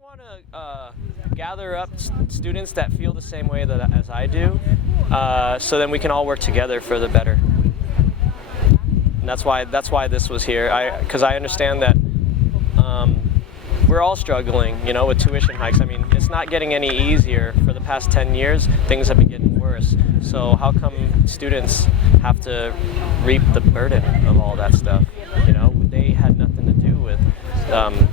want to gather up students that feel the same way as I do, so then we can all work together for the better. And that's why this was here. Because I understand that we're all struggling, with tuition hikes. I mean, it's not getting any easier. For the past 10 years, things have been getting worse. So how come students have to reap the burden of all that stuff? They had nothing to do with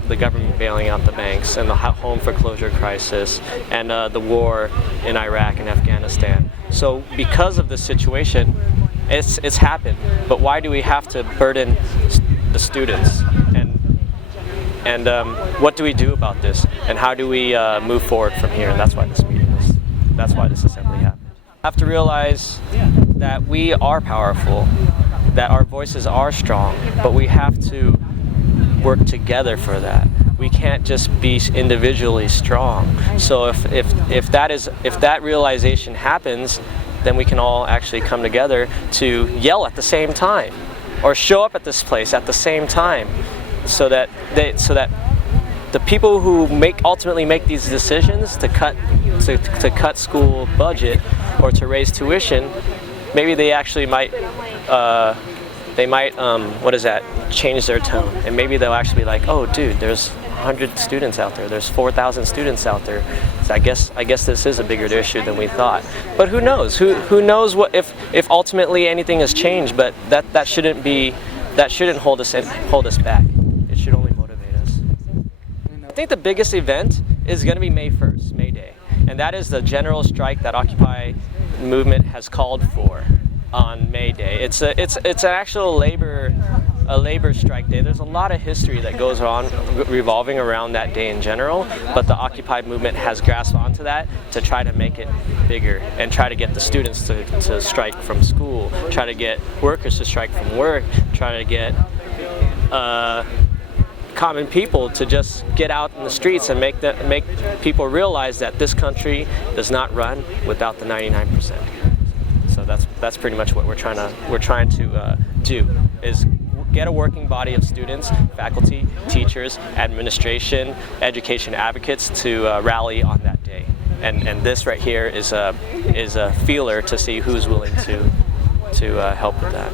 the government bailing out the banks and the home foreclosure crisis and the war in Iraq and Afghanistan. So because of this situation, it's happened. But why do we have to burden the students? And what do we do about this? And how do we move forward from here? And that's why this assembly happened. We have to realize that we are powerful, that our voices are strong, but we have to work together for that. We can't just be individually strong. So if that realization happens, then we can all actually come together to yell at the same time, or show up at this place at the same time, so that the people who ultimately make these decisions to cut school budget or to raise tuition, maybe they actually might change their tone, and maybe they'll actually be like, oh dude, there's 100 students out there, there's 4,000 students out there, so I guess this is a bigger issue than we thought. But who knows? Who knows what if ultimately anything has changed? But that shouldn't hold us back. It should only motivate us. I think the biggest event is going to be May 1st, May Day, and that is the general strike that Occupy movement has called for on May Day. It's an actual labor strike day. There's a lot of history that goes on revolving around that day in general, but the Occupy movement has grasped onto that to try to make it bigger and try to get the students to strike from school, try to get workers to strike from work, try to get common people to just get out in the streets and make people realize that this country does not run without the 99%. So that's pretty much what we're trying to do, is get a working body of students, faculty, teachers, administration, education advocates to rally on that day. And this right here is a feeler to see who's willing to help with that.